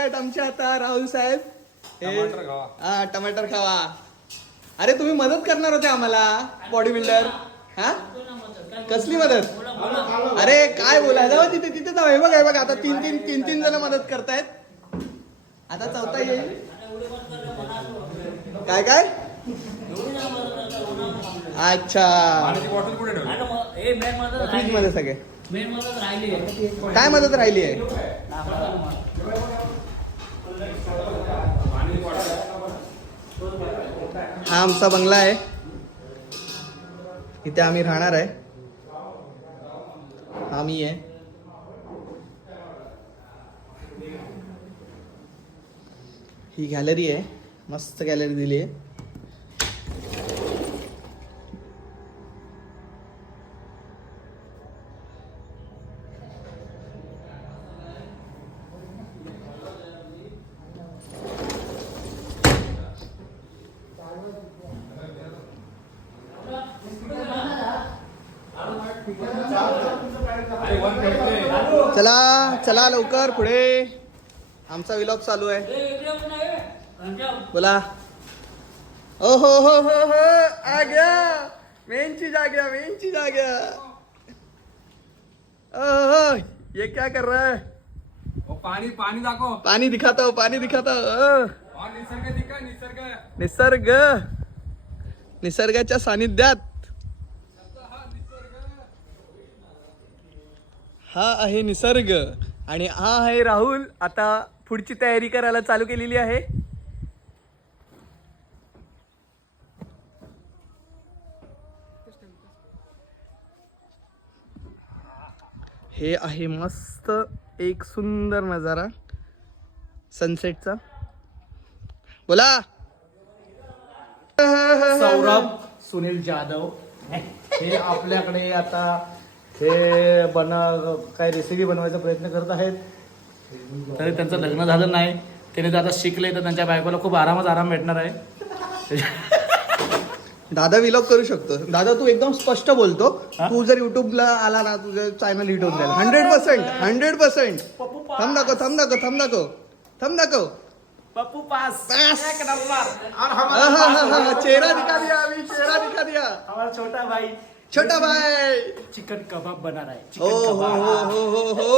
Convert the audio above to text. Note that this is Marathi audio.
आहेत आमच्या आता राहुल साहेब. हा टमाटर खावा. अरे तुम्ही मदत करणार होते आम्हाला बॉडी बिल्डर. हा कसली मदत? अरे काय बोला जाऊ तिथे तिथे जाऊ. हे बघ आता तीन जण मदत करतायत. आता चौथा येईल. काय काय अच्छा फ्रीज मध्ये सगळे काय मदत राहिली आहे? हा आमचा बंगला आहे. इथे आम्ही राहणार आहे. हा मी आहे. ही गॅलरी आहे. मस्त गॅलरी दिली आहे. चला चला लवकर पुढे. आमचा विलॉग चालू आहे. बोला. ओ हो हो हो हो आ गया. मेन चीज आ गया. मेन चीज आ गया. ओ ये क्या कर रहा है? पानी पानी दाखव. पानी दिखाता हूँ. पानी दिखाता हूँ. निसर्ग दिखा. निसर्ग निसर्ग निसर्गाच्या सानिध्यात. हा आहे निसर्ग आणि हा आहे राहुल. आता पुढची तयारी करायला चालू केलेली आहे. हे आहे मस्त एक सुंदर नजारा सनसेटचा. बोला. सौरभ सुनील जाधव हे आपल्याकडे आता हे काय रेसिपी बनवायचा प्रयत्न करत आहेत. तरी त्यांचं लग्न झालं नाही. त्याने जर आता शिकले तर त्यांच्या बायकोला खूप आराम भेटणार आहे. दादा विलॉग करू शकतो. दादा तू एकदम स्पष्ट बोलतो. तू जर युट्यूबला आला ना तुझं चॅनल युट्यूब जाईल 100%. थांब दाखव. पप्पू पास एक नंबर. चेहरा दिखा दिया. हमारा छोटा भाई चिकन कबाब बना रहा है. हो.